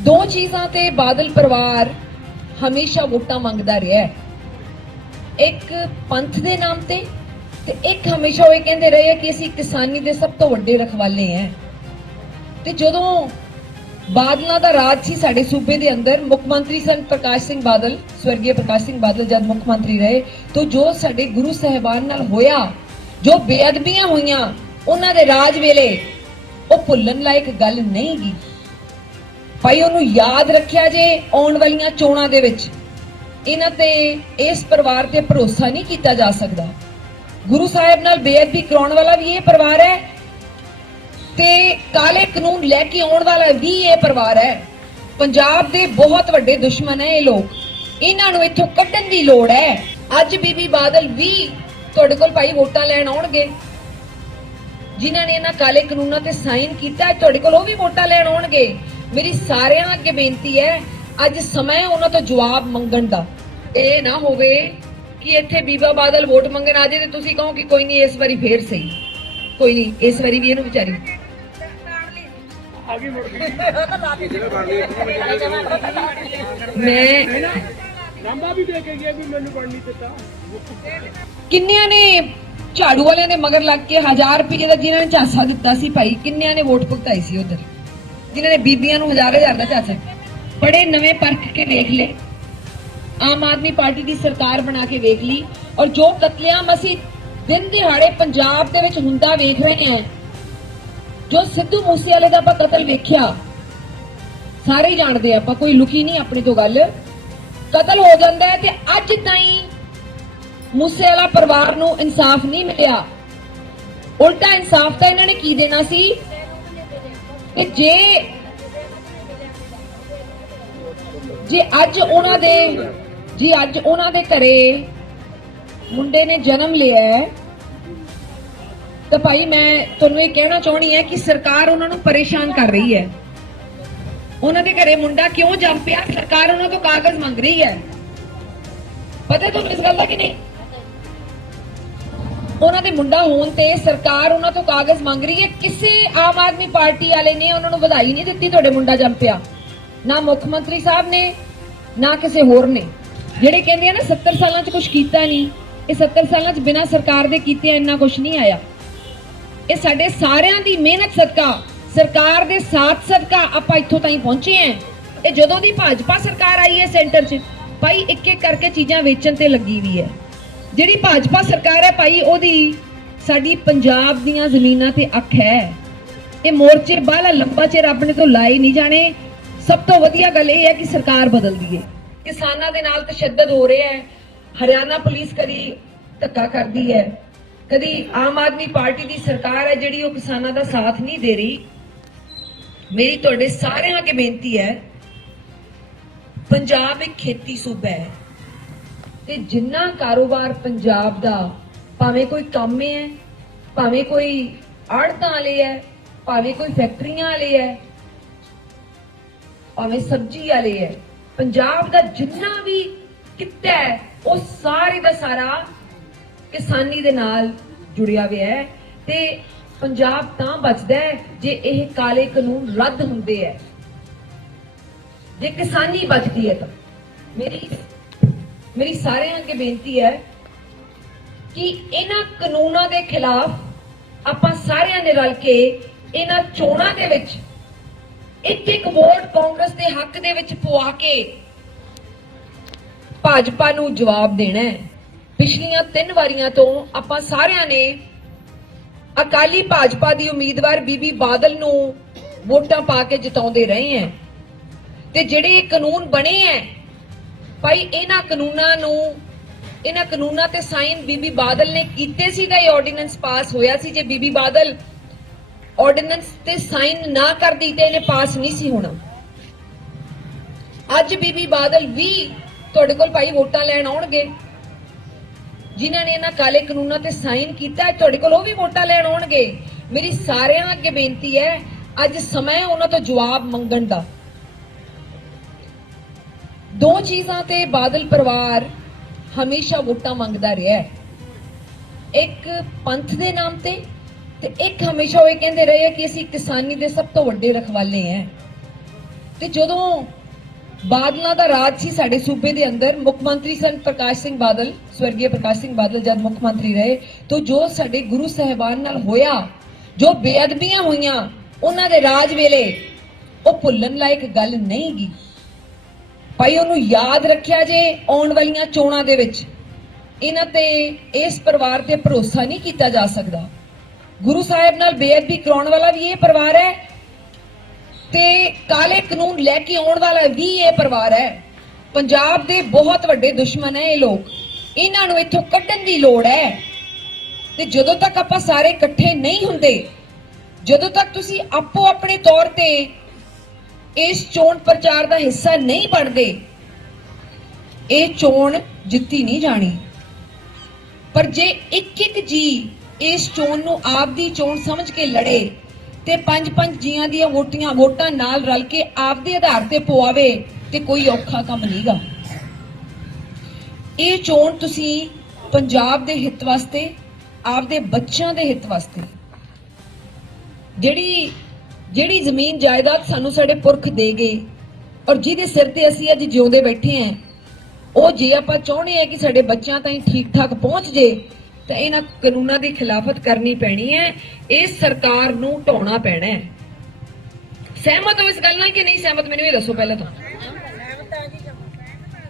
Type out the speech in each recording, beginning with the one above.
ਦੋ ਚੀਜ਼ਾਂ ਤੇ ਬਾਦਲ ਪਰਿਵਾਰ ਹਮੇਸ਼ਾ ਵੋਟਾਂ ਮੰਗਦਾ ਰਿਹਾ ਹੈ। ਇੱਕ ਪੰਥ ਦੇ ਨਾਮ ਤੇ ਤੇ ਇੱਕ ਹਮੇਸ਼ਾ ਉਹ ਇਹ ਕਹਿੰਦੇ ਰਹੇ ਆ ਕਿ ਅਸੀਂ ਕਿਸਾਨੀ ਦੇ ਸਭ ਤੋਂ ਵੱਡੇ ਰਖਵਾਲੇ ਹਾਂ। ਤੇ ਜਦੋਂ ਬਾਦਲਾਂ ਦਾ ਰਾਜ ਸੀ ਸਾਡੇ ਸੂਬੇ ਦੇ ਅੰਦਰ, ਮੁੱਖ ਮੰਤਰੀ ਸਨ ਪ੍ਰਕਾਸ਼ ਸਿੰਘ ਬਾਦਲ ਸਵਰਗੀ ਪ੍ਰਕਾਸ਼ ਸਿੰਘ ਬਾਦਲ ਜਦ ਮੁੱਖ ਮੰਤਰੀ ਰਹੇ, ਤਾਂ ਜੋ ਸਾਡੇ ਗੁਰੂ ਸਾਹਿਬਾਨ ਨਾਲ ਹੋਇਆ, ਜੋ ਬੇਅਦਬੀਆਂ ਹੋਈਆਂ, ਉਹਨਾਂ ਦੇ ਰਾਜ ਵੇਲੇ ਉਹ ਭੁੱਲਣ ਲਾਇਕ ਗੱਲ ਨਹੀਂ ਗੀ ਭਾਈ, ਉਹਨੂੰ ਯਾਦ ਰੱਖਿਆ ਜੇ ਆਉਣ ਵਾਲੀਆਂ ਚੋਣਾਂ ਦੇ ਵਿੱਚ। ਇਹਨਾਂ ਤੇ ਇਸ ਪਰਿਵਾਰ ਤੇ ਭਰੋਸਾ ਨਹੀਂ ਕੀਤਾ ਜਾ ਸਕਦਾ। ਗੁਰੂ ਸਾਹਿਬ ਨਾਲ ਬੇਅਦਬੀ ਕਰਾਉਣ ਵਾਲਾ ਵੀ ਇਹ ਪਰਿਵਾਰ ਹੈ ਤੇ ਕਾਲੇ ਕਾਨੂੰਨ ਲੈ ਕੇ ਆਉਣ ਵਾਲਾ ਵੀ ਇਹ ਪਰਿਵਾਰ ਹੈ। ਪੰਜਾਬ ਦੇ ਬਹੁਤ ਵੱਡੇ ਦੁਸ਼ਮਣ ਹੈ ਇਹ ਲੋਕ। ਇਹਨਾਂ ਨੂੰ ਇੱਥੋਂ ਕੱਢਣ ਦੀ ਲੋੜ ਹੈ। ਅੱਜ ਬੀਬੀ ਬਾਦਲ ਵੀ ਤੁਹਾਡੇ ਕੋਲ ਭਾਈ ਵੋਟਾਂ ਲੈਣ ਆਉਣਗੇ। ਜਿਨ੍ਹਾਂ ਨੇ ਇਹਨਾਂ ਕਾਲੇ ਕਾਨੂੰਨਾਂ ਤੇ ਸਾਈਨ ਕੀਤਾ, ਤੁਹਾਡੇ ਕੋਲ ਉਹ ਵੀ ਵੋਟਾਂ ਲੈਣ ਆਉਣਗੇ। ਮੇਰੀ ਸਾਰਿਆਂ ਅੱਗੇ ਬੇਨਤੀ ਹੈ, ਅੱਜ ਸਮਾਂ ਉਹਨਾਂ ਤੋਂ ਜਵਾਬ ਮੰਗਣ ਦਾ। ਇਹ ਨਾ ਹੋਵੇ ਕਿ ਇੱਥੇ ਬੀਬਾ ਬਾਦਲ ਵੋਟ ਮੰਗਣ ਆ ਜੇ ਤੇ ਤੁਸੀਂ ਕਹੋ ਕਿ ਕੋਈ ਨਹੀਂ, ਇਸ ਵਾਰੀ ਫੇਰ ਸਹੀ। ਕੋਈ ਨਹੀਂ, ਇਸ ਵਾਰੀ ਵੀ ਇਹਨੂੰ ਵਿਚਾਰੀ। ਮੈਂ ਲਾਂਬਾ ਵੀ ਦੇ ਕੇ ਗਿਆ ਵੀ ਮੈਨੂੰ ਪੜ ਨਹੀਂ ਦਿੱਤਾ ਕਿੰਨਿਆਂ ਨੇ ਝਾੜੂ ਵਾਲਿਆਂ ਦੇ ਮਗਰ ਲੱਗ ਕੇ 1000 ਰੁਪਏ ਦਾ ਜਿਨ੍ਹਾਂ ਨੇ ਝਾਂਸਾ ਦਿੱਤਾ ਸੀ ਭਾਈ, ਕਿੰਨਿਆਂ ਨੇ ਵੋਟ ਭੁਗਤਾਈ ਸੀ ਉਧਰ? ਜਿਨ੍ਹਾਂ ਨੇ ਬੀਬੀਆਂ ਨੂੰ ਹਜ਼ਾਰ ਹਜ਼ਾਰ ਦਾ ਝਾਂਸਾ ਬੜੇ ਨਵੇਂ ਪਰਖ ਕੇ ਵੇਖ ਲਏ। ਆਮ ਆਦਮੀ ਪਾਰਟੀ ਦੀ ਸਰਕਾਰ ਬਣਾ ਕੇ ਵੇਖ ਲਈ ਔਰ ਜੋ ਕਤਲੇਆਮ ਅਸੀਂ ਦਿਨ ਦਿਹਾੜੇ ਪੰਜਾਬ ਦੇ ਵਿੱਚ ਹੁੰਦਾ ਵੇਖ ਰਹੇ ਹਾਂ, ਜੋ ਸਿੱਧੂ ਮੂਸੇਵਾਲੇ ਦਾ ਆਪਾਂ ਕਤਲ ਵੇਖਿਆ, ਸਾਰੇ ਹੀ ਜਾਣਦੇ ਆਪਾਂ ਕੋਈ ਲੁਕੀ ਨਹੀਂ ਆਪਣੀ ਤੋਂ ਗੱਲ। ਕਤਲ ਹੋ ਜਾਂਦਾ ਹੈ ਤੇ ਅੱਜ ਤਾਈਂ ਮੂਸੇਵਾਲਾ ਪਰਿਵਾਰ ਨੂੰ ਇਨਸਾਫ ਨਹੀਂ ਮਿਲਿਆ। ਉਲਟਾ ਇਨਸਾਫ ਤਾਂ ਇਹਨਾਂ ਨੇ ਕੀ ਦੇਣਾ ਸੀ? ਕਿ ਜੇ ਜੇ ਅੱਜ ਉਹਨਾਂ ਦੇ ਜੀ ਅੱਜ ਉਹਨਾਂ ਦੇ ਘਰੇ ਮੁੰਡੇ ਨੇ ਜਨਮ ਲਿਆ ਹੈ, ਤਾਂ ਭਾਈ ਮੈਂ ਤੁਹਾਨੂੰ ਇਹ ਕਹਿਣਾ ਚਾਹਣੀ ਹੈ ਕਿ ਸਰਕਾਰ ਉਹਨਾਂ ਨੂੰ ਪਰੇਸ਼ਾਨ ਕਰ ਰਹੀ ਹੈ। ਉਹਨਾਂ ਦੇ ਘਰੇ ਮੁੰਡਾ ਕਿਉਂ ਜੰਮ ਪਿਆ? ਸਰਕਾਰ ਉਹਨਾਂ ਤੋਂ ਕਾਗਜ਼ ਮੰਗ ਰਹੀ ਹੈ। ਪਤਾ ਤੁਹਾਨੂੰ ਇਸ ਗੱਲ ਦਾ ਕਿ ਨਹੀਂ? ਉਹਨਾਂ ਦੇ ਮੁੰਡਾ ਹੋਣ ਤੇ ਸਰਕਾਰ ਉਹਨਾਂ ਤੋਂ ਕਾਗਜ਼ ਮੰਗ ਰਹੀ ਹੈ। ਕਿਸੇ ਆਮ ਆਦਮੀ ਪਾਰਟੀ ਵਾਲੇ ਨੇ ਉਹਨਾਂ ਨੂੰ ਵਧਾਈ ਨਹੀਂ ਦਿੱਤੀ, ਤੁਹਾਡੇ ਮੁੰਡਾ ਜੰਮ ਪਿਆ। ਨਾ ਮੁੱਖ ਮੰਤਰੀ ਸਾਹਿਬ ਨੇ, ਨਾ ਕਿਸੇ ਹੋਰ ਨੇ। ਜਿਹੜੇ ਕਹਿੰਦੇ ਆ ਨਾ 70 ਸਾਲਾਂ 'ਚ ਕੁਝ ਕੀਤਾ ਨਹੀਂ। ਇਹ 70 ਸਾਲਾਂ 'ਚ ਬਿਨਾਂ ਸਰਕਾਰ ਦੇ ਕੀਤੇ ਇੰਨਾ ਕੁਝ ਨਹੀਂ ਆਇਆ। ਇਹ ਸਾਡੇ ਸਾਰਿਆਂ ਦੀ ਮਿਹਨਤ ਸਦਕਾ, ਸਰਕਾਰ ਦੇ ਸਾਥ ਸਦਕਾ ਆਪਾਂ ਇੱਥੋਂ ਤਾਈਂ ਪਹੁੰਚੇ ਆਂ। ਇਹ ਜਦੋਂ ਦੀ ਭਾਜਪਾ ਸਰਕਾਰ ਆਈ ਹੈ ਸੈਂਟਰ 'ਚ, ਭਾਈ ਇੱਕ ਇੱਕ ਕਰਕੇ ਚੀਜ਼ਾਂ ਵੇਚਣ ਤੇ ਲੱਗੀ ਵੀ ਹੈ। ਜਿਹੜੀ ਭਾਜਪਾ ਸਰਕਾਰ ਹੈ ਭਾਈ, ਉਹਦੀ ਸਾਡੀ ਪੰਜਾਬ ਦੀਆਂ ਜ਼ਮੀਨਾਂ ਤੇ ਅੱਖ ਹੈ। ਇਹ ਮੋਰਚੇ ਬਾਹਲਾ ਲੰਬਾ ਚਿਰ ਆਪਣੇ ਤੋਂ ਲਾਏ ਨਹੀਂ ਜਾਣੇ। ਸਭ ਤੋਂ ਵਧੀਆ ਗੱਲ ਇਹ ਹੈ ਕਿ ਸਰਕਾਰ ਬਦਲਦੀ ਹੈ। ਕਿਸਾਨਾਂ ਦੇ ਨਾਲ ਤਸ਼ੱਦਦ ਹੋ ਰਿਹਾ ਹੈ। ਹਰਿਆਣਾ ਪੁਲਿਸ ਕਦੀ ਧੱਕਾ ਕਰਦੀ ਹੈ। ਕਦੀ ਆਮ ਆਦਮੀ ਪਾਰਟੀ ਦੀ ਸਰਕਾਰ ਹੈ ਜਿਹੜੀ ਉਹ ਕਿਸਾਨਾਂ ਦਾ ਸਾਥ ਨਹੀਂ ਦੇ ਰਹੀ। ਮੇਰੀ ਤੁਹਾਡੇ ਸਾਰਿਆਂ ਅੱਗੇ ਬੇਨਤੀ ਹੈ, ਪੰਜਾਬ ਇੱਕ ਖੇਤੀ ਸੂਬਾ ਹੈ। ਤੇ ਜਿੰਨਾ ਕਾਰੋਬਾਰ ਪੰਜਾਬ ਦਾ ਭਾਵੇਂ ਕੋਈ ਕੰਮ ਹੈ, ਭਾਵੇਂ ਕੋਈ ਆੜਤਾਂ ਵਾਲੇ ਹੈ, ਭਾਵੇਂ ਕੋਈ ਫੈਕਟਰੀਆਂ ਵਾਲੇ ਹੈ, ਭਾਵੇਂ ਸਬਜ਼ੀ ਵਾਲੇ ਹੈ, ਪੰਜਾਬ ਦਾ ਜਿੰਨਾ ਵੀ ਕਿੱਤਾ ਹੈ, ਉਹ ਸਾਰੇ ਦਾ ਸਾਰਾ ਕਿਸਾਨੀ ਦੇ ਨਾਲ ਜੁੜਿਆ ਹੋਇਆ ਹੈ ਤੇ ਪੰਜਾਬ ਤਾਂ ਬਚਦਾ ਹੈ ਜੇ ਇਹ ਕਾਲੇ ਕਾਨੂੰਨ ਰੱਦ ਹੁੰਦੇ ਹੈ। ਜੇ ਕਿਸਾਨੀ ਬਚਦੀ ਹੈ ਤਾਂ ਮੇਰੀ ਮੇਰੀ ਸਾਰਿਆਂ ਅੱਗੇ ਬੇਨਤੀ ਹੈ ਕਿ ਇਹਨਾਂ ਕਾਨੂੰਨਾਂ ਦੇ ਖਿਲਾਫ ਆਪਾਂ ਸਾਰਿਆਂ ਨੇ ਰਲ ਕੇ ਇਹਨਾਂ ਚੋਣਾਂ ਦੇ ਵਿੱਚ ਇੱਕ ਇੱਕ ਵੋਟ ਕਾਂਗਰਸ ਦੇ ਹੱਕ ਦੇ ਵਿੱਚ ਪਵਾ ਕੇ ਭਾਜਪਾ ਨੂੰ ਜਵਾਬ ਦੇਣਾ ਹੈ। ਪਿਛਲੀਆਂ ਤਿੰਨ ਵਾਰੀਆਂ ਤੋਂ ਆਪਾਂ ਸਾਰਿਆਂ ਨੇ ਅਕਾਲੀ ਭਾਜਪਾ ਦੀ ਉਮੀਦਵਾਰ ਬੀਬੀ ਬਾਦਲ ਨੂੰ ਵੋਟਾਂ ਪਾ ਕੇ ਜਿਤਾਉਂਦੇ ਰਹੇ ਹਾਂ। ਤੇ ਜਿਹੜੇ ਇਹ ਕਾਨੂੰਨ ਬਣੇ ਹੈ ਭਾਈ, ਇਹਨਾਂ ਕਾਨੂੰਨਾਂ ਨੂੰ, ਇਹਨਾਂ ਕਾਨੂੰਨਾਂ ਤੇ ਸਾਈਨ ਬੀਬੀ ਬਾਦਲ ਨੇ ਕੀਤੇ ਸੀ ਤਾਂ ਇਹ ਆਰਡੀਨੈਂਸ ਪਾਸ ਹੋਇਆ ਸੀ। ਜੇ ਬੀਬੀ ਬਾਦਲ ਆਰਡੀਨੈਂਸ ਤੇ ਸਾਈਨ ਨਾ ਕਰਦੀ ਤੇ ਇਹਨੇ ਪਾਸ ਨਹੀਂ ਸੀ ਹੋਣਾ। ਅੱਜ ਬੀਬੀ ਬਾਦਲ ਵੀ ਤੁਹਾਡੇ ਕੋਲ ਭਾਈ ਵੋਟਾਂ ਲੈਣ ਆਉਣਗੇ। ਜਿਨ੍ਹਾਂ ਨੇ ਇਹਨਾਂ ਕਾਲੇ ਕਾਨੂੰਨਾਂ ਤੇ ਸਾਈਨ ਕੀਤਾ, ਤੁਹਾਡੇ ਕੋਲ ਉਹ ਵੀ ਵੋਟਾਂ ਲੈਣ ਆਉਣਗੇ। ਮੇਰੀ ਸਾਰਿਆਂ ਅੱਗੇ ਬੇਨਤੀ ਹੈ, ਅੱਜ ਸਮਾਂ ਉਹਨਾਂ ਤੋਂ ਜਵਾਬ ਮੰਗਣ ਦਾ। ਦੋ ਚੀਜ਼ਾਂ ਤੇ ਬਾਦਲ ਪਰਿਵਾਰ ਹਮੇਸ਼ਾ ਵੋਟਾਂ ਮੰਗਦਾ ਰਿਹਾ ਹੈ। ਇੱਕ ਪੰਥ ਦੇ ਨਾਮ ਤੇ ਤੇ ਇੱਕ ਹਮੇਸ਼ਾ ਉਹ ਇਹ ਕਹਿੰਦੇ ਰਹੇ ਆ ਕਿ ਅਸੀਂ ਕਿਸਾਨੀ ਦੇ ਸਭ ਤੋਂ ਵੱਡੇ ਰਖਵਾਲੇ ਹਾਂ। ਤੇ ਜਦੋਂ ਬਾਦਲਾਂ ਦਾ ਰਾਜ ਸੀ ਸਾਡੇ ਸੂਬੇ ਦੇ ਅੰਦਰ, ਮੁੱਖ ਮੰਤਰੀ ਸਨ ਪ੍ਰਕਾਸ਼ ਸਿੰਘ ਬਾਦਲ ਸਵਰਗੀ ਪ੍ਰਕਾਸ਼ ਸਿੰਘ ਬਾਦਲ ਜਦ ਮੁੱਖ ਮੰਤਰੀ ਰਹੇ, ਤਾਂ ਜੋ ਸਾਡੇ ਗੁਰੂ ਸਾਹਿਬਾਨ ਨਾਲ ਹੋਇਆ, ਜੋ ਬੇਅਦਬੀਆਂ ਹੋਈਆਂ, ਉਹਨਾਂ ਦੇ ਰਾਜ ਵੇਲੇ ਉਹ ਭੁੱਲਣ ਲਾਇਕ ਗੱਲ ਨਹੀਂ ਗੀ ਭਾਈ, ਉਹਨੂੰ ਯਾਦ ਰੱਖਿਆ ਜੇ ਆਉਣ ਵਾਲੀਆਂ ਚੋਣਾਂ ਦੇ ਵਿੱਚ। ਇਹਨਾਂ ਤੇ ਇਸ ਪਰਿਵਾਰ ਤੇ ਭਰੋਸਾ ਨਹੀਂ ਕੀਤਾ ਜਾ ਸਕਦਾ। ਗੁਰੂ ਸਾਹਿਬ ਨਾਲ ਬੇਅਦਬੀ ਕਰਾਉਣ ਵਾਲਾ ਵੀ ਇਹ ਪਰਿਵਾਰ ਹੈ ਤੇ ਕਾਲੇ ਕਾਨੂੰਨ ਲੈ ਕੇ ਆਉਣ ਵਾਲਾ ਵੀ ਇਹ ਪਰਿਵਾਰ ਹੈ। ਪੰਜਾਬ ਦੇ ਬਹੁਤ ਵੱਡੇ ਦੁਸ਼ਮਣ ਹੈ ਇਹ ਲੋਕ। ਇਹਨਾਂ ਨੂੰ ਇੱਥੋਂ ਕੱਢਣ ਦੀ ਲੋੜ ਹੈ। ਤੇ ਜਦੋਂ ਤੱਕ ਆਪਾਂ ਸਾਰੇ ਇਕੱਠੇ ਨਹੀਂ ਹੁੰਦੇ, ਜਦੋਂ ਤੱਕ ਤੁਸੀਂ ਆਪੋ ਆਪਣੇ ਤੌਰ ਤੇ ਇਸ ਚੋਣ ਪ੍ਰਚਾਰ ਦਾ ਹਿੱਸਾ ਨਹੀਂ ਬਣਦੇ। ਇਹ ਚੋਣ ਜਿੱਤੀ ਨਹੀਂ ਜਾਣੀ। ਪਰ ਜੇ ਇੱਕ ਇੱਕ ਜੀ ਇਸ ਚੋਣ ਨੂੰ ਆਪ ਦੀ ਚੋਣ ਸਮਝ ਕੇ ਲੜੇ ਤੇ ਪੰਜ ਪੰਜ ਜੀਆਂ ਦੀਆਂ ਵੋਟੀਆਂ ਵੋਟਾਂ ਨਾਲ ਰਲ ਕੇ ਆਪਦੇ ਆਧਾਰ ਤੇ ਪਵਾਵੇ ਤੇ ਕੋਈ ਔਖਾ ਕੰਮ ਨਹੀਂਗਾ। ਇਹ ਚੋਣ ਤੁਸੀਂ ਪੰਜਾਬ ਦੇ ਹਿੱਤ ਵਾਸਤੇ, ਆਪਦੇ ਬੱਚਿਆਂ ਦੇ ਹਿੱਤ ਵਾਸਤੇ, ਜਿਹੜੀ ਜਿਹੜੀ ਜ਼ਮੀਨ ਜਾਇਦਾਦ ਸਾਨੂੰ ਸਾਡੇ ਪੁਰਖ ਦੇ ਗਏ ਔਰ ਜਿਹਦੇ ਸਿਰ ਤੇ ਅਸੀਂ ਅੱਜ ਜਿਉਂਦੇ ਬੈਠੇ ਆਂ, ਉਹ ਜੇ ਆਪਾਂ ਚਾਹੁੰਦੇ ਆ ਕਿ ਸਾਡੇ ਬੱਚਿਆਂ ਤਾਈਂ ਠੀਕ ਠਾਕ ਪਹੁੰਚ ਜੇ, ਤਾਂ ਇਹਨਾਂ ਕਾਨੂੰਨਾਂ ਦੀ ਖਿਲਾਫਤ ਕਰਨੀ ਪੈਣੀ ਹੈ ਇਸ ਸਰਕਾਰ ਨੂੰ ਢਾਉਣਾ ਪੈਣਾ ਹੈ ਸਹਿਮਤ ਹੋ ਇਸ ਗੱਲ ਨਾਲ ਕਿ ਨਹੀਂ ਸਹਿਮਤ? ਮੈਨੂੰ ਇਹ ਦੱਸੋ ਪਹਿਲਾਂ ਤਾਂ।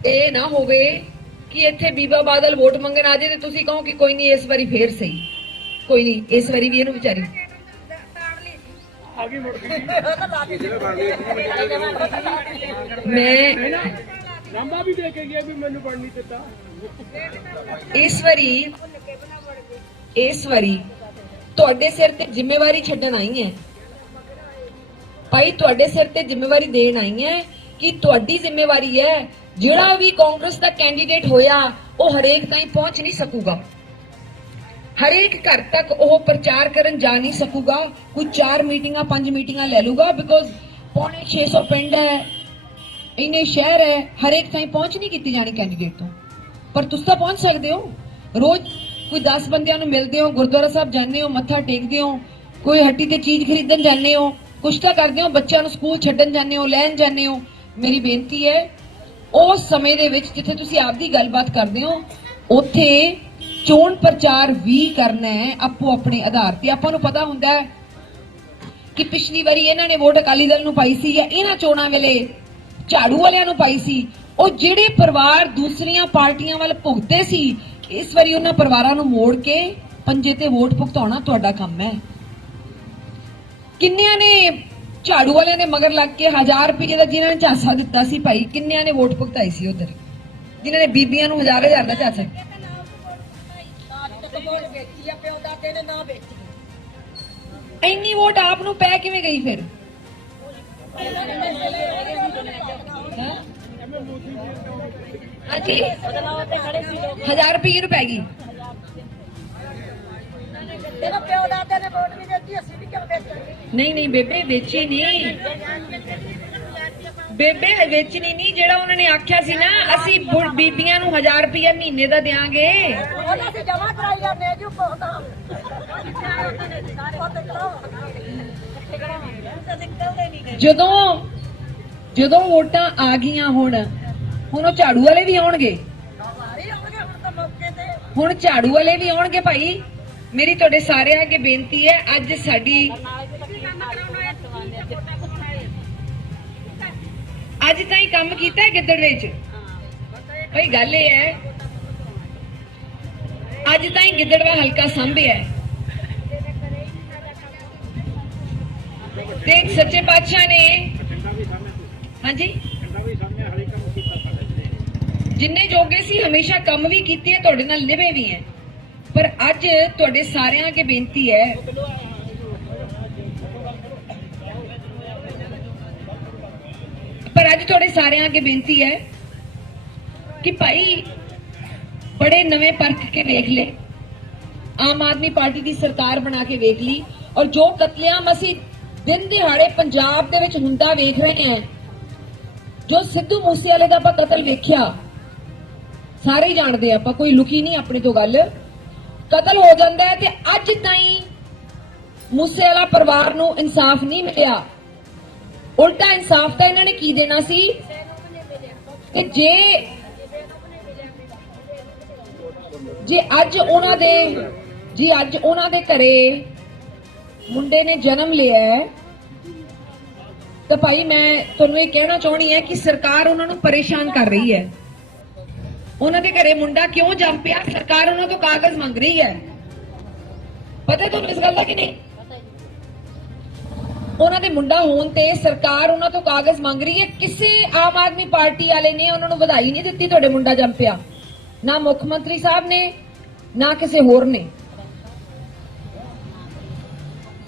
ਇਹ ਨਾ ਹੋਵੇ ਕਿ ਇੱਥੇ ਬੀਬਾ ਬਾਦਲ ਵੋਟ ਮੰਗਣ ਆ ਜੇ ਤੇ ਤੁਸੀਂ ਕਹੋ ਕਿ ਕੋਈ ਨਹੀਂ, ਇਸ ਵਾਰੀ ਫੇਰ ਸਹੀ। ਕੋਈ ਨਹੀਂ, ਇਸ ਵਾਰੀ ਵੀ ਇਹਨੂੰ ਵਿਚਾਰੀ। ਮੈਂ ਲੰਬਾ ਵੀ ਦੇ ਕੇ ਗਿਆ ਵੀ ਮੈਨੂੰ ਪੜ ਨਹੀਂ ਦਿੱਤਾ ਇਸ ਵਾਰੀ ਇਸ ਵਾਰੀ ਤੁਹਾਡੇ ਸਿਰ ਤੇ ਜ਼ਿੰਮੇਵਾਰੀ ਛੱਡਣ ਆਈ ਹੈ ਭਾਈ, ਤੁਹਾਡੇ ਸਿਰ ਤੇ ਜ਼ਿੰਮੇਵਾਰੀ ਦੇਣ ਆਈ ਹੈ ਕਿ ਤੁਹਾਡੀ ਜ਼ਿੰਮੇਵਾਰੀ ਹੈ ਜਿਹੜਾ ਵੀ ਕਾਂਗਰਸ ਦਾ ਕੈਂਡੀਡੇਟ ਹੋਇਆ, ਉਹ ਹਰੇਕ ਤਾਈਂ ਪਹੁੰਚ ਨਹੀਂ ਸਕੂਗਾ। ਹਰੇਕ ਘਰ ਤੱਕ ਉਹ ਪ੍ਰਚਾਰ ਕਰਨ ਜਾ ਨਹੀਂ ਸਕੂਗਾ। ਕੋਈ 4 ਮੀਟਿੰਗਾਂ 5 ਮੀਟਿੰਗਾਂ ਲੈ ਲੂਗਾ ਬਿਕੋਜ਼ ਪੌਣੇ 600 ਪਿੰਡ ਹੈ, ਇੰਨੇ ਸ਼ਹਿਰ ਹੈ, ਹਰੇਕ ਤਾਈਂ ਪਹੁੰਚ ਨਹੀਂ ਕੀਤੀ ਜਾਣੀ ਕੈਂਡੀਡੇਟ ਤੋਂ। ਪਰ ਤੁਸੀਂ ਤਾਂ ਪਹੁੰਚ ਸਕਦੇ ਹੋ। ਰੋਜ਼ ਕੋਈ 10 ਬੰਦਿਆਂ ਨੂੰ ਮਿਲਦੇ ਹੋ, ਗੁਰਦੁਆਰਾ ਸਾਹਿਬ ਜਾਂਦੇ ਹੋ, ਮੱਥਾ ਟੇਕਦੇ ਹੋ, ਕੋਈ ਹੱਟੀ ਤੇ ਚੀਜ਼ ਖਰੀਦਣ ਜਾਂਦੇ ਹੋ, ਕੁਛ ਤਾਂ ਕਰਦੇ ਹੋ, ਬੱਚਿਆਂ ਨੂੰ ਸਕੂਲ ਛੱਡਣ ਜਾਂਦੇ ਹੋ, ਲੈਣ ਜਾਂਦੇ ਹੋ। ਮੇਰੀ ਬੇਨਤੀ ਹੈ, ਉਸ ਸਮੇਂ ਦੇ ਵਿੱਚ ਜਿੱਥੇ ਤੁਸੀਂ ਆਪਦੀ ਗੱਲਬਾਤ ਕਰਦੇ ਹੋ, ਉੱਥੇ ਚੋਣ ਪ੍ਰਚਾਰ ਵੀ ਕਰਨਾ ਹੈ, ਆਪੋ ਆਪਣੇ ਆਧਾਰ ਤੇ। ਆਪਾਂ ਨੂੰ ਪਤਾ ਹੁੰਦਾ ਹੈ ਕਿ ਪਿਛਲੀ ਵਾਰੀ ਇਹਨਾਂ ਨੇ ਵੋਟ ਅਕਾਲੀ ਦਲ ਨੂੰ ਪਾਈ ਸੀ ਜਾਂ ਇਹਨਾਂ ਚੋਣਾਂ ਵੇਲੇ ਝਾੜੂ ਵਾਲਿਆਂ ਨੂੰ ਪਾਈ ਸੀ। ਉਹ ਜਿਹੜੇ ਪਰਿਵਾਰ ਦੂਸਰੀਆਂ ਪਾਰਟੀਆਂ ਵੱਲ ਭੁਗਤੇ ਸੀ, ਇਸ ਵਾਰੀ ਉਹਨਾਂ ਪਰਿਵਾਰਾਂ ਨੂੰ ਮੋੜ ਕੇ ਪੰਜੇ ਤੇ ਵੋਟ ਭੁਗਤਾਉਣਾ ਤੁਹਾਡਾ ਕੰਮ ਹੈ। ਕਿੰਨਿਆਂ ਨੇ ਝਾੜੂ ਵਾਲਿਆਂ ਦੇ ਮਗਰ ਲੱਗ ਕੇ 1000 ਰੁਪਏ ਦਾ ਜਿਨ੍ਹਾਂ ਨੇ ਝਾਂਸਾ ਦਿੱਤਾ ਸੀ ਭਾਈ, ਕਿੰਨਿਆਂ ਨੇ ਵੋਟ ਭੁਗਤਾਈ ਸੀ ਉਧਰ? ਜਿਨ੍ਹਾਂ ਨੇ ਬੀਬੀਆਂ ਨੂੰ ਹਜ਼ਾਰ ਹਜ਼ਾਰ ਦਾ ਝਾਂਸਾ ਇੰਨੀ ਵੋਟ ਆਪ ਨੂੰ ਪੈ ਕਿਵੇਂ ਗਈ ਫਿਰ? ਹਾਂਜੀ। 1000 ਰੁਪਏ ਨੂੰ ਪੈ ਗਈ। ਤੇਰਾ ਪਿਓ ਦਾਦੇ ਨੇ ਵੋਟ ਨਹੀਂ ਦਿੱਤੀ ਅਸੀਂ ਵੀ ਕਿਉਂ ਵੇਚਾਂਗੇ? ਨਹੀਂ ਨਹੀਂ ਬੇਬੇ ਵੇਚੀ ਨਹੀਂ। ਬੇਬੇ ਵੇਚਣੀ ਨਹੀਂ ਜਿਹੜਾ ਉਹਨਾਂ ਨੇ ਆਖਿਆ ਸੀ ਨਾ ਅਸੀਂ ਬੀਬੀਆਂ ਨੂੰ 1000 ਰੁਪਏ ਮਹੀਨੇ ਦਾ ਦੇਾਂਗੇ ਉਹਨਾਂ ਅਸੀਂ ਜਮਾ ਕਰਾਈ ਜਾਂਦੇ ਜੂ ਪਹੁੰਚਾ ਜਦੋਂ ਜਦੋਂ ਵੋਟਾਂ ਆ ਗਈਆਂ ਹੁਣ ਹੁਣ ਉਹ ਝਾੜੂ ਵਾਲੇ ਵੀ ਆਉਣਗੇ। ਹੁਣ ਝਾੜੂ ਵਾਲੇ ਵੀ ਆਉਣਗੇ ਭਾਈ। ਮੇਰੀ ਤੁਹਾਡੇ ਸਾਰਿਆਂ ਅੱਗੇ ਬੇਨਤੀ ਹੈ, ਅੱਜ ਸਾਡੀ ਅੱਜ ਤਾਂ ਹੀ ਕੰਮ ਕੀਤਾ ਹੈ ਗਿੱਦੜਵੇ ਭਾਈ ਗੱਲ ਇਹ ਹੈ ਅੱਜ ਤਾਂ ਹੀ ਗਿੱਦੜਵਾ ਹਲਕਾ ਸੰਭਿਆ ਹੈ। ਤੇ ਸੱਚੇ ਪਾਤਸ਼ਾਹ ਨੇ ਹਾਂਜੀ? ਜਿੰਨੇ ਜੋਗੇ ਸੀ, ਹਮੇਸ਼ਾ ਕੰਮ ਵੀ ਕੀਤੇ ਹੈ ਤੁਹਾਡੇ ਨਾਲ ਨਿਭੇ ਵੀ ਹੈ। ਪਰ ਅੱਜ ਤੁਹਾਡੇ ਸਾਰਿਆਂ ਅੱਗੇ ਬੇਨਤੀ ਹੈ, ਪਰ ਅੱਜ ਤੁਹਾਡੇ ਸਾਰਿਆਂ ਅੱਗੇ ਬੇਨਤੀ ਹੈ ਕਿ ਭਾਈ ਬੜੇ ਨਵੇਂ ਪਰਖ ਕੇ ਵੇਖ ਲੈ ਆਮ ਆਦਮੀ ਪਾਰਟੀ ਦੀ ਸਰਕਾਰ ਬਣਾ ਕੇ ਵੇਖ ਲਈ ਔਰ ਜੋ ਕਤਲੇਆਮ ਅਸੀਂ ਦਿਨ ਦਿਹਾੜੇ ਪੰਜਾਬ ਦੇ ਵਿੱਚ ਹੁੰਦਾ ਵੇਖ ਰਹੇ ਹਾਂ ਜੋ ਸਿੱਧੂ ਮੂਸੇਵਾਲੇ ਦਾ ਆਪਾਂ ਕਤਲ ਵੇਖਿਆ ਸਾਰੇ ਹੀ ਜਾਣਦੇ ਆ, ਆਪਾਂ ਕੋਈ ਲੁਕੀ ਨਹੀਂ ਆਪਣੇ ਤੋਂ ਗੱਲ। ਕਤਲ ਹੋ ਜਾਂਦਾ ਹੈ ਤੇ ਅੱਜ ਤਾਈਂ ਮੂਸੇਵਾਲਾ ਪਰਿਵਾਰ ਨੂੰ ਇਨਸਾਫ ਨਹੀਂ ਮਿਲਿਆ। ਉਲਟਾ ਇਨਸਾਫ ਤਾਂ ਇਹਨਾਂ ਨੇ ਕੀ ਦੇਣਾ ਸੀ? ਕਿ ਜੇ ਜੇ, ਅੱਜ ਉਹਨਾਂ ਦੇ, ਜੀ, ਅੱਜ ਉਹਨਾਂ ਦੇ ਘਰੇ ਮੁੰਡੇ ਨੇ ਜਨਮ ਲਿਆ ਹੈ। ਤਾਂ ਭਾਈ, ਮੈਂ ਤੁਹਾਨੂੰ ਇਹ ਕਹਿਣਾ ਚਾਹਣੀ ਹੈ ਕਿ ਸਰਕਾਰ ਉਹਨਾਂ ਨੂੰ ਪਰੇਸ਼ਾਨ ਕਰ ਰਹੀ ਹੈ। ਉਹਨਾਂ ਦੇ ਘਰੇ ਮੁੰਡਾ ਕਿਉਂ ਜੰਮ ਪਿਆ? ਸਰਕਾਰ ਉਹਨਾਂ ਤੋਂ ਕਾਗਜ਼ ਮੰਗ ਰਹੀ ਹੈ। ਪਤਾ ਤੁਹਾਨੂੰ ਇਸ ਗੱਲ ਦਾ ਕਿ ਨਹੀਂ? ਉਹਨਾਂ ਦੇ ਮੁੰਡਾ ਹੋਣ ਤੇ ਸਰਕਾਰ ਉਹਨਾਂ ਤੋਂ ਕਾਗਜ਼ ਮੰਗ ਰਹੀ ਹੈ। ਕਿਸੇ ਆਮ ਆਦਮੀ ਪਾਰਟੀ ਵਾਲੇ ਨੇ ਉਹਨਾਂ ਨੂੰ ਵਧਾਈ ਨਹੀਂ ਦਿੱਤੀ, ਤੁਹਾਡੇ ਮੁੰਡਾ ਜੰਮ ਪਿਆ। ਨਾ ਮੁੱਖ ਮੰਤਰੀ ਸਾਹਿਬ ਨੇ, ਨਾ ਕਿਸੇ ਹੋਰ ਨੇ।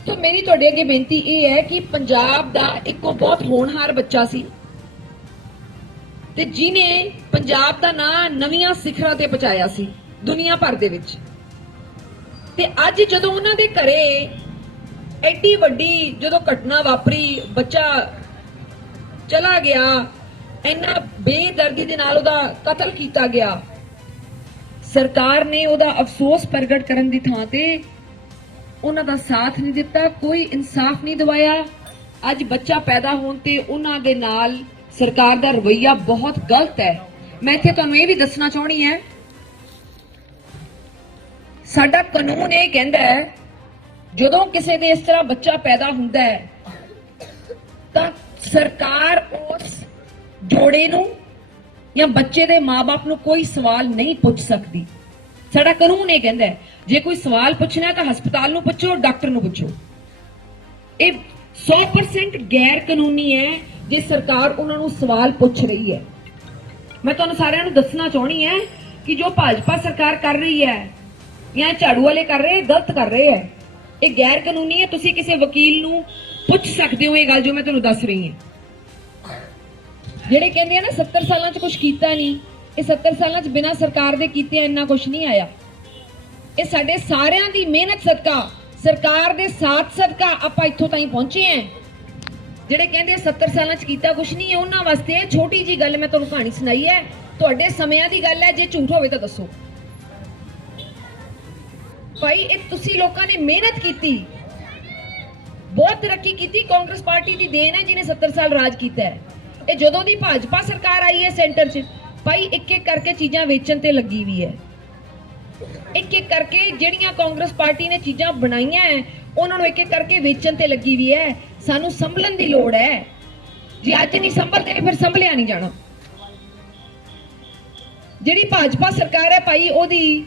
ਤਾਂ ਮੇਰੀ ਤੁਹਾਡੇ ਅੱਗੇ ਬੇਨਤੀ ਇਹ ਹੈ ਕਿ ਪੰਜਾਬ ਦਾ ਇੱਕੋ ਬਹੁਤ ਹੋਣਹਾਰ ਬੱਚਾ ਸੀ। ਤੇ ਜਿਨੇ ਪੰਜਾਬ ਦਾ ਨਾਂ ਨਵੀਆਂ ਸਿਖਰਾਂ ਤੇ ਪਹੁੰਚਾਇਆ ਸੀ, ਦੁਨੀਆ ਭਰ ਦੇ ਵਿੱਚ। ਤੇ ਅੱਜ ਜਦੋਂ ਉਹਨਾਂ ਦੇ ਘਰੇ ਐਡੀ ਵੱਡੀ ਜਦੋਂ ਘਟਨਾ ਵਾਪਰੀ, ਬੱਚਾ ਚਲਾ ਗਿਆ, ਇੰਨਾ ਬੇਦਰਦੀ ਦੇ ਨਾਲ ਉਹਦਾ ਕਤਲ ਕੀਤਾ ਗਿਆ ਸਰਕਾਰ ਨੇ ਉਹਦਾ ਅਫਸੋਸ ਪ੍ਰਗਟ ਕਰਨ ਦੀ ਥਾਂ ਤੇ ਉਹਨਾਂ ਦਾ ਸਾਥ ਨਹੀਂ ਦਿੱਤਾ, ਕੋਈ ਇਨਸਾਫ ਨਹੀਂ ਦਿਵਾਇਆ। ਅੱਜ ਬੱਚਾ ਪੈਦਾ ਹੋਣ ਤੇ ਉਹਨਾਂ ਦੇ ਨਾਲ ਸਰਕਾਰ ਦਾ ਰਵੱਈਆ ਬਹੁਤ ਗਲਤ ਹੈ। ਮੈਂ ਇੱਥੇ ਤੁਹਾਨੂੰ ਇਹ ਵੀ ਦੱਸਣਾ ਚਾਹਣੀ ਹੈ। ਸਾਡਾ ਕਾਨੂੰਨ ਇਹ ਕਹਿੰਦਾ ਹੈ, ਜਦੋਂ ਕਿਸੇ ਦੇ ਇਸ ਤਰ੍ਹਾਂ ਬੱਚਾ ਪੈਦਾ ਹੁੰਦਾ ਹੈ, ਤਾਂ ਸਰਕਾਰ ਉਸ ਜੋੜੇ ਨੂੰ ਜਾਂ ਬੱਚੇ ਦੇ ਮਾਪੇ ਨੂੰ ਕੋਈ ਸਵਾਲ ਨਹੀਂ ਪੁੱਛ ਸਕਦੀ। ਸਾਡਾ ਕਾਨੂੰਨ ਇਹ ਕਹਿੰਦਾ ਜੇ ਕੋਈ ਸਵਾਲ ਪੁੱਛਣਾ ਤਾਂ ਹਸਪਤਾਲ ਨੂੰ ਪੁੱਛੋ, ਡਾਕਟਰ ਨੂੰ ਪੁੱਛੋ। ਇਹ 100% ਗੈਰ ਕਾਨੂੰਨੀ ਹੈ ਜੇ ਸਰਕਾਰ ਉਹਨਾਂ ਨੂੰ ਸਵਾਲ ਪੁੱਛ ਰਹੀ ਹੈ। ਮੈਂ ਤੁਹਾਨੂੰ ਸਾਰਿਆਂ ਨੂੰ ਦੱਸਣਾ ਚਾਹਣੀ ਹੈ ਕਿ ਜੋ ਭਾਜਪਾ ਸਰਕਾਰ ਕਰ ਰਹੀ ਹੈ ਜਾਂ ਝਾੜੂ ਵਾਲੇ ਕਰ ਰਹੇ, ਗਲਤ ਕਰ ਰਹੇ ਹੈ, ਇਹ ਗੈਰ ਕਾਨੂੰਨੀ ਹੈ। ਤੁਸੀਂ ਕਿਸੇ ਵਕੀਲ ਨੂੰ ਪੁੱਛ ਸਕਦੇ ਹੋ ਇਹ ਗੱਲ ਜੋ ਮੈਂ ਤੁਹਾਨੂੰ ਦੱਸ ਰਹੀ ਹਾਂ। ਜਿਹੜੇ ਕਹਿੰਦੇ ਆ ਨਾ 70 ਸਾਲਾਂ 'ਚ ਕੁਝ ਕੀਤਾ ਨਹੀਂ, ਇਹ 70 ਸਾਲਾਂ 'ਚ ਬਿਨਾਂ ਸਰਕਾਰ ਦੇ ਕੀਤੇ ਇੰਨਾ ਕੁਝ ਨਹੀਂ ਆਇਆ। ਇਹ ਸਾਡੇ ਸਾਰਿਆਂ ਦੀ ਮਿਹਨਤ ਸਦਕਾ, ਸਰਕਾਰ ਦੇ ਸਾਥ ਸਦਕਾ ਆਪਾਂ ਇੱਥੋਂ ਤਾਈਂ ਪਹੁੰਚੇ ਆਂ। ਜਿਹੜੇ ਕਹਿੰਦੇ ਆ 70 ਸਾਲਾਂ 'ਚ ਕੀਤਾ ਕੁਝ ਨਹੀਂ ਹੈ ਉਹਨਾਂ ਵਾਸਤੇ ਇਹ ਛੋਟੀ ਜੀ ਗੱਲ ਮੈਂ ਤੁਹਾਨੂੰ ਕਹਾਣੀ ਸੁਣਾਈ ਹੈ। ਤੁਹਾਡੇ ਸਮਿਆਂ ਦੀ ਗੱਲ ਹੈ, ਜੇ ਝੂਠ ਹੋਵੇ ਤਾਂ ਦੱਸੋ। ਭਾਈ, ਇਹ ਤੁਸੀਂ ਲੋਕਾਂ ਨੇ ਮਿਹਨਤ ਕੀਤੀ। ਬਹੁਤ ਤਰੱਕੀ ਕੀਤੀ। ਕਾਂਗਰਸ ਪਾਰਟੀ ਦੀ ਦੇਣ ਹੈ, ਜਿਹਨੇ 70 ਸਾਲ ਰਾਜ ਕੀਤਾ ਹੈ। ਇਹ ਜਦੋਂ ਦੀ ਭਾਜਪਾ ਸਰਕਾਰ ਆਈ ਹੈ ਸੈਂਟਰ 'ਚ, ਭਾਈ ਇੱਕ ਇੱਕ ਕਰਕੇ ਚੀਜ਼ਾਂ ਵੇਚਣ ਤੇ ਲੱਗੀ ਵੀ ਹੈ। ਇੱਕ ਇੱਕ ਕਰਕੇ ਜਿਹੜੀਆਂ ਕਾਂਗਰਸ ਪਾਰਟੀ ਨੇ ਚੀਜ਼ਾਂ ਬਣਾਈਆਂ ਹੈ, ਉਹਨਾਂ ਨੂੰ ਇੱਕ ਇੱਕ ਕਰਕੇ ਵੇਚਣ ਤੇ ਲੱਗੀ ਵੀ ਹੈ। ਸਾਨੂੰ ਸੰਭਲਣ ਦੀ ਲੋੜ ਹੈ। ਜੇ ਅੱਜ ਨਹੀਂ ਸੰਭਲਦੇ ਫਿਰ ਸੰਭਲਿਆ ਨਹੀਂ ਜਾਣਾ। ਜਿਹੜੀ ਭਾਜਪਾ ਸਰਕਾਰ ਹੈ ਭਾਈ, ਉਹਦੀ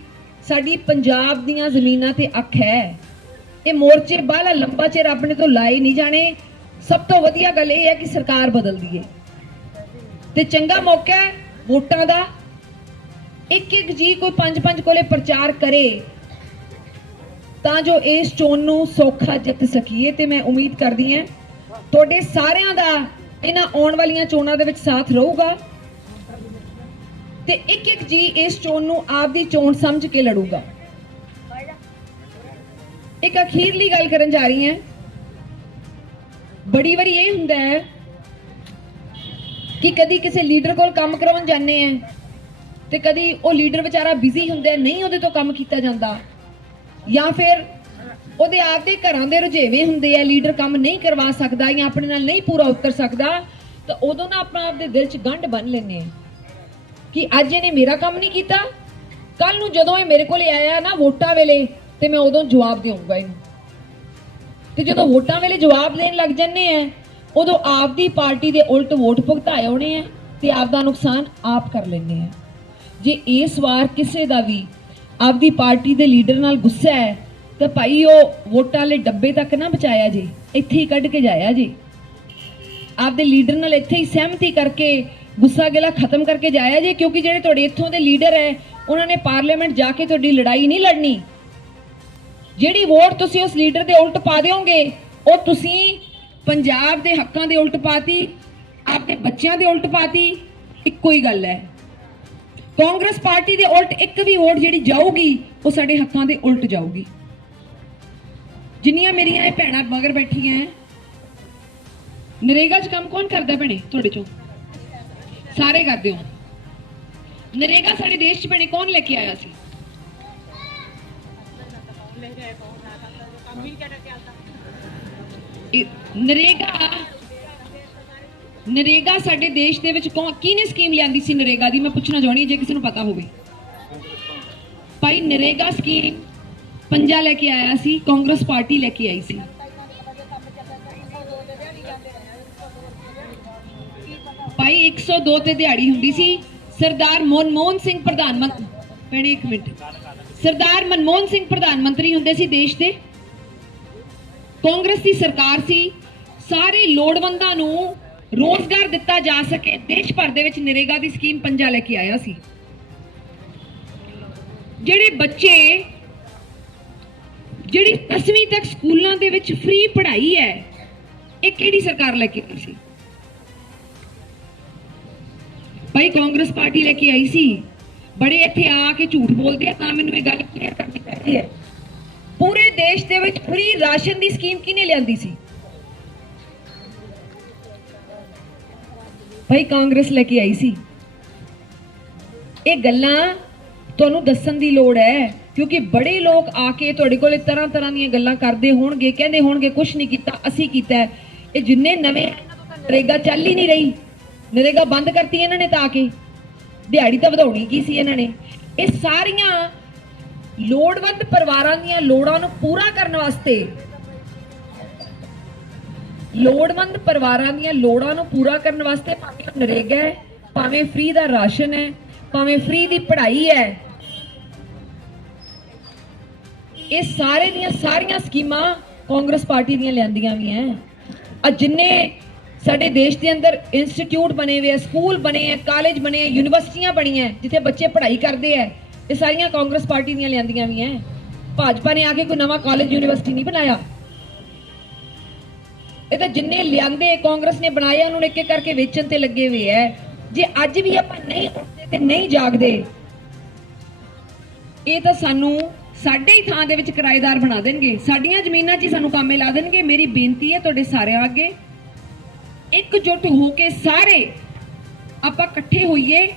ਸਾਡੀ ਪੰਜਾਬ ਦੀਆਂ ਜ਼ਮੀਨਾਂ ਤੇ ਅੱਖ ਹੈ। ਇਹ ਮੋਰਚੇ ਬਾਹਲਾ ਲੰਬਾ ਚਿਰ ਆਪਣੇ ਤੋਂ ਲਾਏ ਨਹੀਂ ਜਾਣੇ। ਸਭ ਤੋਂ ਵਧੀਆ ਗੱਲ ਇਹ ਹੈ ਕਿ ਸਰਕਾਰ ਬਦਲਦੀ ਹੈ। ਤੇ ਚੰਗਾ ਮੌਕਾ ਹੈ ਵੋਟਾਂ ਦਾ। ਇੱਕ ਇੱਕ ਜੀ ਕੋਈ ਪੰਜ ਪੰਜ ਕੋਲੇ ਪ੍ਰਚਾਰ ਕਰੇ, ਤਾਂ ਜੋ ਇਸ ਚੋਣ ਨੂੰ ਸੌਖਾ ਜਿੱਤ ਸਕੀਏ ਤੇ ਮੈਂ ਉਮੀਦ ਕਰਦੀ ਹਾਂ ਤੁਹਾਡੇ ਸਾਰਿਆਂ ਦਾ ਇਹਨਾਂ ਆਉਣ ਵਾਲੀਆਂ ਚੋਣਾਂ ਦੇ ਵਿੱਚ ਸਾਥ ਰਹੂਗਾ। ਤੇ ਇੱਕ ਇੱਕ ਜੀ ਇਸ ਚੋਣ ਨੂੰ ਆਪਦੀ ਚੋਣ ਸਮਝ ਕੇ ਲੜੂਗਾ। ਇੱਕ ਅਖੀਰਲੀ ਗੱਲ ਕਰਨ ਜਾ ਰਹੀ ਹਾਂ। ਬੜੀ ਵਾਰੀ ਇਹ ਹੁੰਦਾ ਹੈ ਕਿ ਕਦੀ ਕਿਸੇ ਲੀਡਰ ਕੋਲ ਕੰਮ ਕਰਾਉਣ ਜਾਂਦੇ ਆ ਤੇ ਕਦੀ ਉਹ ਲੀਡਰ ਵਿਚਾਰਾ ਬਿਜ਼ੀ ਹੁੰਦਾ ਨਹੀਂ ਉਹਦੇ ਤੋਂ ਕੰਮ ਕੀਤਾ ਜਾਂਦਾ। ਜਾਂ ਫਿਰ ਉਹਦੇ ਆਪ ਦੇ ਘਰਾਂ ਦੇ ਰੁਝੇਵੇਂ ਹੁੰਦੇ ਆ, ਲੀਡਰ ਕੰਮ ਨਹੀਂ ਕਰਵਾ ਸਕਦਾ ਜਾਂ ਆਪਣੇ ਨਾਲ ਨਹੀਂ ਪੂਰਾ ਉਤਰ ਸਕਦਾ, ਤਾਂ ਉਦੋਂ ਨਾ ਆਪਣਾ ਆਪਦੇ ਦਿਲ 'ਚ ਗੰਢ ਬੰਨ ਲੈਂਦੇ ਆ ਕਿ ਅੱਜ ਇਹਨੇ ਮੇਰਾ ਕੰਮ ਨਹੀਂ ਕੀਤਾ ਕੱਲ ਨੂੰ ਜਦੋਂ ਇਹ ਮੇਰੇ ਕੋਲੇ ਆਇਆ ਨਾ ਵੋਟਾਂ ਵੇਲੇ, ਤੇ ਮੈਂ ਉਦੋਂ ਜਵਾਬ ਦੇਵਾਂਗਾ ਇਹਨੂੰ। ਤੇ ਜਦੋਂ ਵੋਟਾਂ ਵੇਲੇ ਜਵਾਬ ਦੇਣ ਲੱਗ ਜੰਨੇ ਆ ਉਦੋਂ ਆਪਦੀ ਪਾਰਟੀ ਦੇ ਉਲਟ ਵੋਟ ਭੁਗਤਾਏ ਹੋਣੇ ਆ ਤੇ ਆਪਦਾ ਨੁਕਸਾਨ ਆਪ ਕਰ ਲੈਂਦੇ ਆ। ਜੇ ਇਸ ਵਾਰ ਕਿਸੇ ਦਾ ਵੀ ਆਪਦੀ ਪਾਰਟੀ ਦੇ ਲੀਡਰ ਨਾਲ ਗੁੱਸਾ ਹੈ, ਤਾਂ ਭਾਈ ਉਹ ਵੋਟਾਂ ਵਾਲੇ ਡੱਬੇ ਤੱਕ ਨਾ ਬਚਾਇਆ ਜੀ, ਇੱਥੇ ਹੀ ਕੱਢ ਕੇ ਜਾਇਆ ਜੀ। ਆਪਦੇ ਲੀਡਰ ਨਾਲ ਇੱਥੇ ਹੀ ਸਹਿਮਤੀ ਕਰਕੇ ਗੁੱਸਾ ਗਿਲਾ ਖਤਮ ਕਰਕੇ ਜਾਇਆ ਜੇ, ਕਿਉਂਕਿ ਜਿਹੜੇ ਤੁਹਾਡੇ ਇੱਥੋਂ ਦੇ ਲੀਡਰ ਹੈ, ਉਹਨਾਂ ਨੇ ਪਾਰਲੀਮੈਂਟ ਜਾ ਕੇ ਤੁਹਾਡੀ ਲੜਾਈ ਨਹੀਂ ਲੜਨੀ। ਜਿਹੜੀ ਵੋਟ ਤੁਸੀਂ ਉਸ ਲੀਡਰ ਦੇ ਉਲਟ ਪਾ ਦਿਓਗੇ, ਉਹ ਤੁਸੀਂ ਪੰਜਾਬ ਦੇ ਹੱਕਾਂ ਦੇ ਉਲਟ ਪਾਤੀ ਆਪਣੇ ਬੱਚਿਆਂ ਦੇ ਉਲਟ ਪਾਤੀ, ਇੱਕੋ ਹੀ ਗੱਲ ਹੈ। ਕਾਂਗਰਸ ਪਾਰਟੀ ਦੇ ਉਲਟ ਇੱਕ ਵੀ ਵੋਟ ਜਿਹੜੀ ਜਾਊਗੀ, ਉਹ ਸਾਡੇ ਹੱਕਾਂ ਦੇ ਉਲਟ ਜਾਊਗੀ। ਜਿੰਨੀਆਂ ਮੇਰੀਆਂ ਇਹ ਭੈਣਾਂ ਮਗਰ ਬੈਠੀਆਂ ਹੈ ਨਰੇਗਾ 'ਚ ਕੰਮ ਕੌਣ ਕਰਦਾ ਭੈਣੇ ਤੁਹਾਡੇ ਚੋਂ? ਸਾਰੇ ਕਰਦੇ ਹੋ। ਨਰੇਗਾ ਸਾਡੇ ਦੇਸ਼ 'ਚ ਭੈਣੇ ਕੌਣ ਲੈ ਕੇ ਆਇਆ ਸੀ? ਨਰੇਗਾ। ਨਰੇਗਾ ਸਾਡੇ ਦੇਸ਼ ਦੇ ਵਿੱਚ ਕੌਣ ਕਿਹਨੇ ਸਕੀਮ ਲਿਆਂਦੀ ਸੀ ਨਰੇਗਾ ਦੀ? ਮੈਂ ਪੁੱਛਣਾ ਚਾਹਣੀ ਜੇ ਕਿਸੇ ਨੂੰ ਪਤਾ ਹੋਵੇ। ਭਾਈ ਨਰੇਗਾ ਸਕੀਮ ਪੰਜਾ ਲੈ ਕੇ ਆਇਆ ਸੀ, ਕਾਂਗਰਸ ਪਾਰਟੀ ਲੈ ਕੇ ਆਈ ਸੀ। ਭਾਈ 102 ਤੇ ਦਿਹਾੜੀ ਹੁੰਦੀ ਸੀ। ਸਰਦਾਰ ਮਨਮੋਹਨ ਸਿੰਘ ਪ੍ਰਧਾਨ ਮੰਤਰੀ ਭੈਣੇ ਇੱਕ ਮਿੰਟ। ਸਰਦਾਰ ਮਨਮੋਹਨ ਸਿੰਘ ਪ੍ਰਧਾਨ ਮੰਤਰੀ ਹੁੰਦੇ ਸੀ ਦੇਸ਼ ਦੇ। ਕਾਂਗਰਸ ਦੀ ਸਰਕਾਰ ਸੀ, ਸਾਰੇ ਲੋੜਵੰਦਾਂ ਨੂੰ ਰੋਜ਼ਗਾਰ ਦਿੱਤਾ ਜਾ ਸਕੇ। ਦੇਸ਼ ਭਰ ਦੇ ਵਿੱਚ ਨਰੇਗਾ ਦੀ ਸਕੀਮ ਪੰਜਾ ਲੈ ਕੇ ਆਇਆ ਸੀ। ਜਿਹੜੇ ਬੱਚੇ, ਜਿਹੜੀ 10ਵੀਂ ਤੱਕ ਸਕੂਲਾਂ ਦੇ ਵਿੱਚ ਫ੍ਰੀ ਪੜ੍ਹਾਈ ਹੈ, ਇਹ ਕਿਹੜੀ ਸਰਕਾਰ ਲੈ ਕੇ ਆਈ ਸੀ? ਭਾਈ ਕਾਂਗਰਸ ਪਾਰਟੀ ਲੈ ਕੇ ਆਈ ਸੀ। ਬੜੇ ਇੱਥੇ ਆ ਕੇ ਝੂਠ ਬੋਲਦੇ ਆ, ਤਾਂ ਮੈਨੂੰ ਇਹ ਗੱਲ ਕਲੀਅਰ ਕਰਨੀ ਚਾਹੀਦੀ ਹੈ। ਪੂਰੇ ਦੇਸ਼ ਦੇ ਵਿੱਚ ਫ੍ਰੀ ਰਾਸ਼ਨ ਦੀ ਸਕੀਮ ਕਿਹਨੇ ਲਿਆਂਦੀ ਸੀ? ਭਾਈ ਕਾਂਗਰਸ ਲੈ ਕੇ ਆਈ ਸੀ। ਇਹ ਗੱਲਾਂ ਤੁਹਾਨੂੰ ਦੱਸਣ ਦੀ ਲੋੜ ਹੈ, ਕਿਉਂਕਿ ਬੜੇ ਲੋਕ ਆ ਕੇ ਤੁਹਾਡੇ ਕੋਲ ਤਰ੍ਹਾਂ ਤਰ੍ਹਾਂ ਦੀਆਂ ਗੱਲਾਂ ਕਰਦੇ ਹੋਣਗੇ, ਕਹਿੰਦੇ ਹੋਣਗੇ ਕੁਝ ਨਹੀਂ ਕੀਤਾ, ਅਸੀਂ ਕੀਤਾ ਇਹ ਜਿੰਨੇ ਨਵੇਂ ਨਰੇਗਾ ਚੱਲ ਹੀ ਨਹੀਂ ਰਹੀ, ਨਰੇਗਾ ਬੰਦ ਕਰਤੀ ਇਹਨਾਂ ਨੇ ਤਾਂ ਆ ਕੇ। ਦਿਹਾੜੀ ਤਾਂ ਵਧਾਉਣੀ ਕੀ ਸੀ ਇਹਨਾਂ ਨੇ? ਇਹ ਸਾਰੀਆਂ ਲੋੜਵੰਦ ਪਰਿਵਾਰਾਂ ਦੀਆਂ ਲੋੜਾਂ ਨੂੰ ਪੂਰਾ ਕਰਨ ਵਾਸਤੇ, ਲੋੜਵੰਦ ਪਰਿਵਾਰਾਂ ਦੀਆਂ ਲੋੜਾਂ ਨੂੰ ਪੂਰਾ ਕਰਨ ਵਾਸਤੇ ਭਾਵੇਂ ਉਹ ਨਰੇਗਾ ਹੈ, ਭਾਵੇਂ ਫ੍ਰੀ ਦਾ ਰਾਸ਼ਨ ਹੈ, ਭਾਵੇਂ ਫ੍ਰੀ ਦੀ ਪੜ੍ਹਾਈ ਹੈ, ਇਹ ਸਾਰੇ ਦੀਆਂ ਸਾਰੀਆਂ ਸਕੀਮਾਂ ਕਾਂਗਰਸ ਪਾਰਟੀ ਦੀਆਂ ਲਿਆਂਦੀਆਂ ਵੀ ਹੈ। ਆ ਜਿੰਨੇ ਸਾਡੇ ਦੇਸ਼ ਦੇ ਅੰਦਰ ਇੰਸਟੀਚਿਊਟ ਬਣੇ ਹੋਏ ਆ, ਸਕੂਲ ਬਣੇ ਆ, ਕਾਲਜ ਬਣੇ ਆ, ਯੂਨੀਵਰਸਿਟੀਆਂ ਬਣੀਆਂ, ਜਿੱਥੇ ਬੱਚੇ ਪੜ੍ਹਾਈ ਕਰਦੇ ਆ ਇਹ ਸਾਰੀਆਂ ਕਾਂਗਰਸ ਪਾਰਟੀ ਦੀਆਂ ਲਿਆਂਦੀਆਂ ਵੀ ਹੈ ਭਾਜਪਾ ਨੇ ਆ ਕੇ ਕੋਈ ਨਵਾਂ ਕਾਲਜ ਯੂਨੀਵਰਸਿਟੀ ਨਹੀਂ ਬਣਾਇਆ। ਇਹ ਤਾਂ ਜਿੰਨੇ ਲਿਆਂਦੇ ਕਾਂਗਰਸ ਨੇ ਬਣਾਏ, ਉਹਨਾਂ ਨੂੰ ਇੱਕ ਇੱਕ ਕਰਕੇ ਵੇਚਣ ਤੇ ਲੱਗੇ ਹੋਏ ਐ। ਜੇ ਅੱਜ ਵੀ ਆਪਾਂ ਨਹੀਂ ਉੱਠਦੇ ਤੇ ਨਹੀਂ ਜਾਗਦੇ, ਇਹ ਤਾਂ ਸਾਨੂੰ ਸਾਡੇ ਹੀ ਥਾਂ ਦੇ ਵਿੱਚ ਕਿਰਾਏਦਾਰ ਬਣਾ ਦੇਣਗੇ। ਸਾਡੀਆਂ ਜ਼ਮੀਨਾਂ 'ਚ ਹੀ ਸਾਨੂੰ ਕੰਮੇ ਲਾ ਦੇਣਗੇ। ਮੇਰੀ ਬੇਨਤੀ ਹੈ ਤੁਹਾਡੇ ਸਾਰਿਆਂ ਅੱਗੇ। ਇੱਕ ਇਕਜੁੱਟ ਹੋ ਕੇ ਸਾਰੇ ਆਪਾਂ ਇਕੱਠੇ ਹੋਈਏ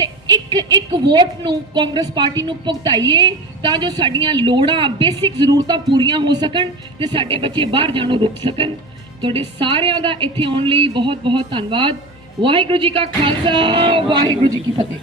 ਤੇ ਇੱਕ ਇੱਕ ਵੋਟ ਨੂੰ ਕਾਂਗਰਸ ਪਾਰਟੀ ਨੂੰ ਭੁਗਤਾਈਏ ਤਾਂ ਜੋ ਸਾਡੀਆਂ ਲੋੜਾਂ, ਬੇਸਿਕ ਜ਼ਰੂਰਤਾਂ ਪੂਰੀਆਂ ਹੋ ਸਕਣ ਤੇ ਸਾਡੇ ਬੱਚੇ ਬਾਹਰ ਜਾਣੋਂ ਰੁਕ ਸਕਣ। ਤੁਹਾਡੇ ਸਾਰਿਆਂ ਦਾ ਇੱਥੇ ਆਉਣ ਲਈ ਬਹੁਤ ਬਹੁਤ ਧੰਨਵਾਦ। ਵਾਹਿਗੁਰੂ ਜੀ ਕਾ ਖਾਲਸਾ, ਵਾਹਿਗੁਰੂ ਜੀ ਕੀ ਫਤਿਹ।